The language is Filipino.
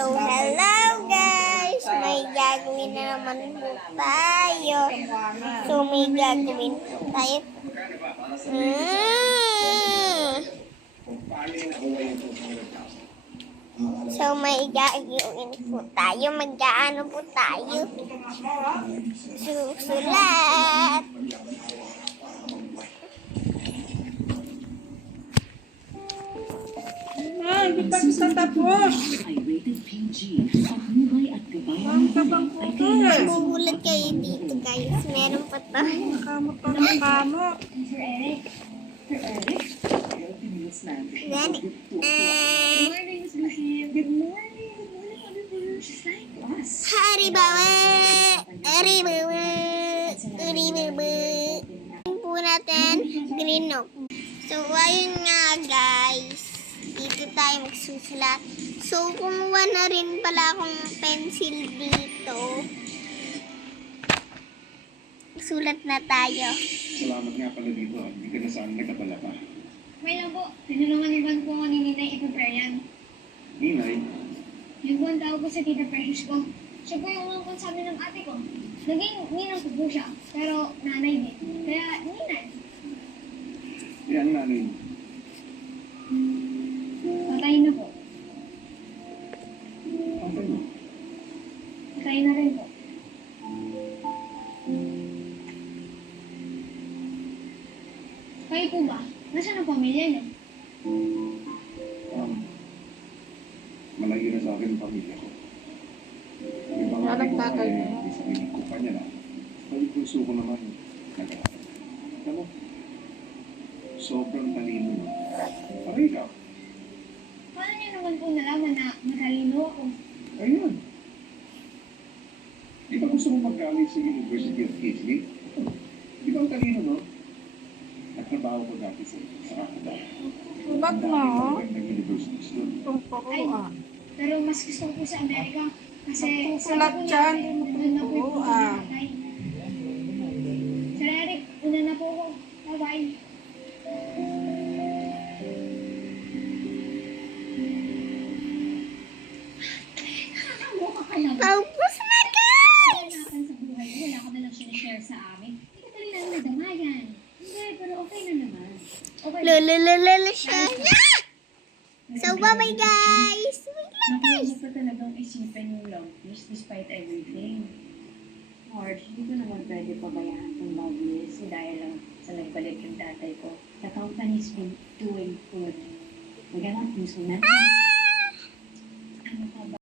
So, hello guys! May gagawin na naman po tayo. So, may gagawin po tayo. So, may gagawin po tayo. Mag-ano po tayo. Susulat. Hindi pa gusto tapos. Ang kabang putos. Magulat kayo dito guys. Meron pa to. Kamot pa ng kamot. Then, Haribawa! Haribawa! Haribawa! Po natin, green notebook. So, ayun nga guys. Dito tayo magsusulat. So, kumuha na rin pala akong pencil dito. Sulat na tayo. Salamat nga pala dito. Hindi ka na saan nagkapala pa. May lang po. Tinulungan ni Van ko ni Ninay i-prepare yan. Ninay, Yung buwan tawag ko sa tita precious ko. Siya po yung umangkon sa amin ng ate ko. Naging ninang ko po siya. Pero nanay din. Kaya Ninay. yan nanay. Patay na po. Patay mo. Patay na rin po. Kayo po ba? Nasaan ang pamilya niyo? Malayo na sa akin ang pamilya ko. Yung mga Anak ko tatay ay mo? isang kumpanya na. Pag puso ko naman, nag-aaral. Alam mo, sobrang talino mo. Para ikaw. Paano niyo naman po nalaman na matalino ako? Ayun. Di ba gusto mo mag-college sa University of Italy? Di ba ang talino mo? Nagtrabaho ko dati sa Canada. Sulat Ang mo. dami ng universities doon. Itong pakuha. Pero mas gusto ko po sa Amerika. Kasi Magsusulat sabi ko dyan, niya, hindi mo nandun na po yung tuturuan. tatay. Sir Eric, una na po ako. Bye-bye. Nakakaloka ka lang. Paubos na guys! Kahirapan sa buhay mo, wala ka na lang sinishare sa amin. Hindi ka talaga lang nadamayan. Hindi, pero okay na naman. Okay. Lululululu siya. So, bye-bye guys! Wait lang Nakuha guys! mo pa talagang isipin yung love peace despite everything. Lord, hindi ko naman pwede pabayaan yung love peace dahil lang sa nagbalik yung tatay ko. The company's been doing good. Magandang puso na. Ano pa